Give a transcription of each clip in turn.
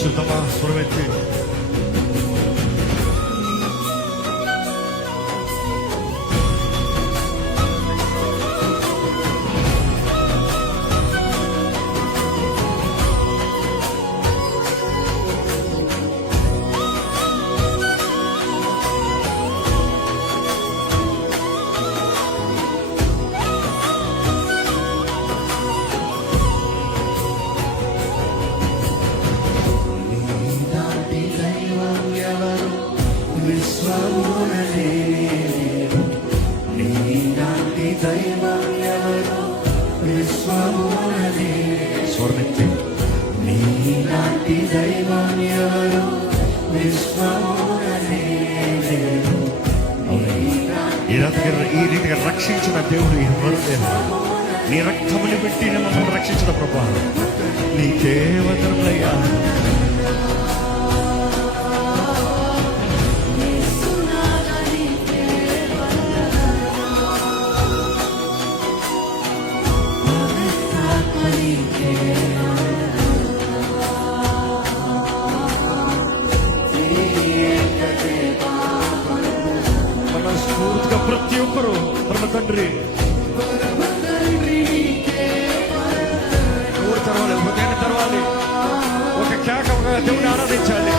చూద్దామా స్వరమెత్తి. స్వర్ణెత్తి నీలాంటి దైవం ఎవరు విశ్వముననే లేదు. ఈ రీతిగా రక్షించిన దేవుడు ఎవరు లేదు. నీ రక్తముని పెట్టి మమ్మల్ని రక్షించిన ప్రభా నీకే వందనములయ్యా. మనస్ఫూర్తిగా ప్రతి ఒక్కరు పరమ తండ్రి ఊరు తెరవాలి, హృదయాన్ని తెరవాలి, ఒక కేక ఒక దేవుని ఆరాధించాలి.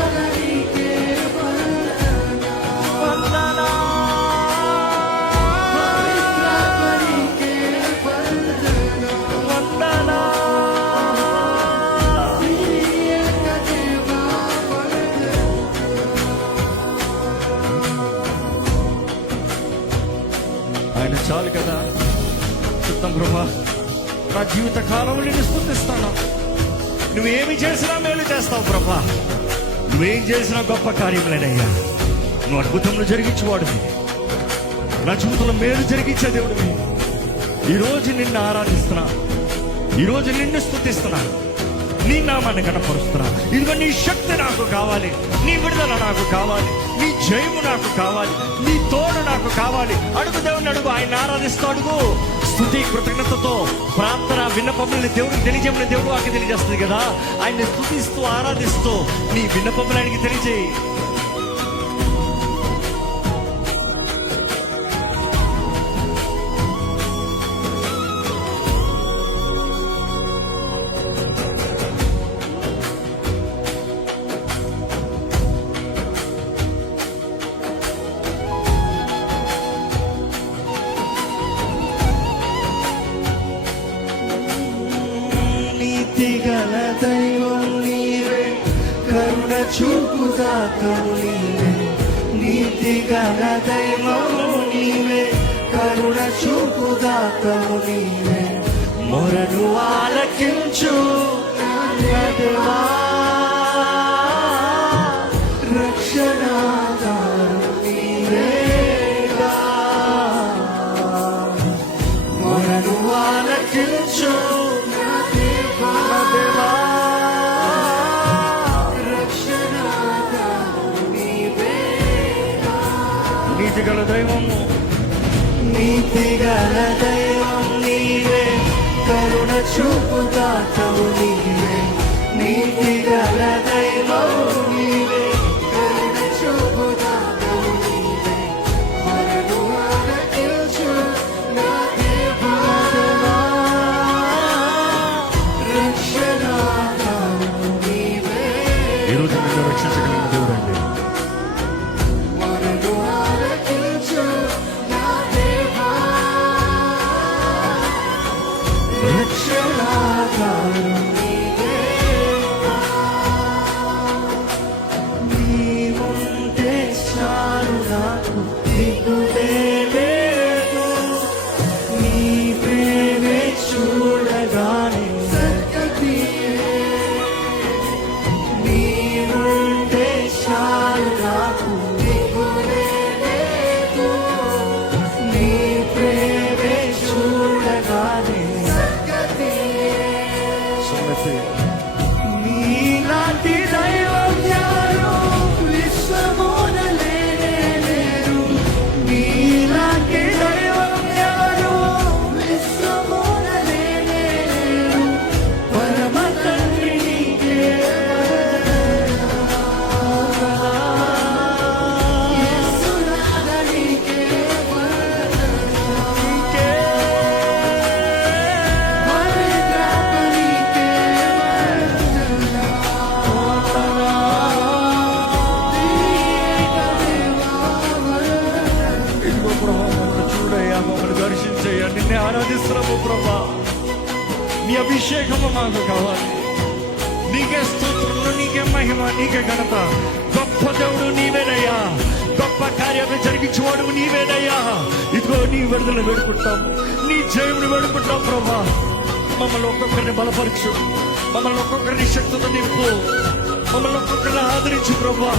ఆయన చాలు కదా. చిత్తం ప్రభా, నా జీవిత కాలంలో నేను స్తుతిస్తాను. నువ్వేమి చేసినా మేలు చేస్తావు ప్రభా. నువ్వేం చేసినా గొప్ప కార్యములేనయ్యా. నువ్వు అద్భుతంలో జరిగించేవాడివి, నా జీవితంలో మేలు జరిగించే దేవుడివి. ఈరోజు నిన్ను ఆరాధిస్తున్నా, ఈరోజు నిన్ను స్తుతిస్తున్నా, నీ నామాన్ని కనపరుస్తున్నా. ఇదిగో నీ శక్తి నాకు కావాలి, నీ విడుదల నాకు కావాలి, నీ జయము నాకు కావాలి, నీ తోడు నాకు కావాలి. అడుగు దేవుని అడుగు, ఆయన ఆరాధిస్తూ అడుగు. స్తుతి కృతజ్ఞతతో ప్రార్థన విన్నపములని దేవుడికి తెలియజేయమని దేవుడు వాకి తెలియజేస్తుంది కదా. ఆయన్ని స్తుతిస్తూ ఆరాధిస్తూ నీ విన్నపములు ఆయనకి తెలియజేయి. నీతిగల దైవం నీవే, కరుణ చూపు దాతవు నీవే. నీతిగల దైవం నీవే, కరుణ చూపు దాతవు నీవే. మొరను ఆలకించు దేవా, రక్షణాధారు నీవేగా. మొరను ఆలకించు నీతిగల దైవము, నీతిగల దైవం నీవే, కరుణ చూపు దాతవు నీవే. నీతిగల దైవం నీవే, కరుణ చూపు దాతవు నీవే. మొరను ఆలకించు నా దేవా, రక్షణాధారము నీవే. ఈరోజు నిన్ను రక్షించగలిగిన దేవుడు అండి. నీవుంటే చాలు నాకు, దిగులే లేదు. నీ ప్రేమే చూడగానే సర్గతీయే. నీవుంటే ఆరాధిస్తున్నాము ప్రభా. నీ అభిషేకము మాకు కావాలి. నీకే స్తోత్రము, నీకే మహిమ, నీకే ఘనత. గొప్ప దేవుడు నీవేనయ్యా, గొప్ప కార్యాలు జరిగించేవాడు నీవేనయ్యా. ఇదిగో నీ విడుదల వేడుకుంటాం, నీ జయమును వేడుకుంటాం ప్రభా. మమ్మల్ని ఒక్కొక్కరిని బలపరచు, మమ్మల్ని ఒక్కొక్కరిని శక్తితో నింపు, మమ్మల్ని ఒక్కొక్కరిని ఆదరించు ప్రభా.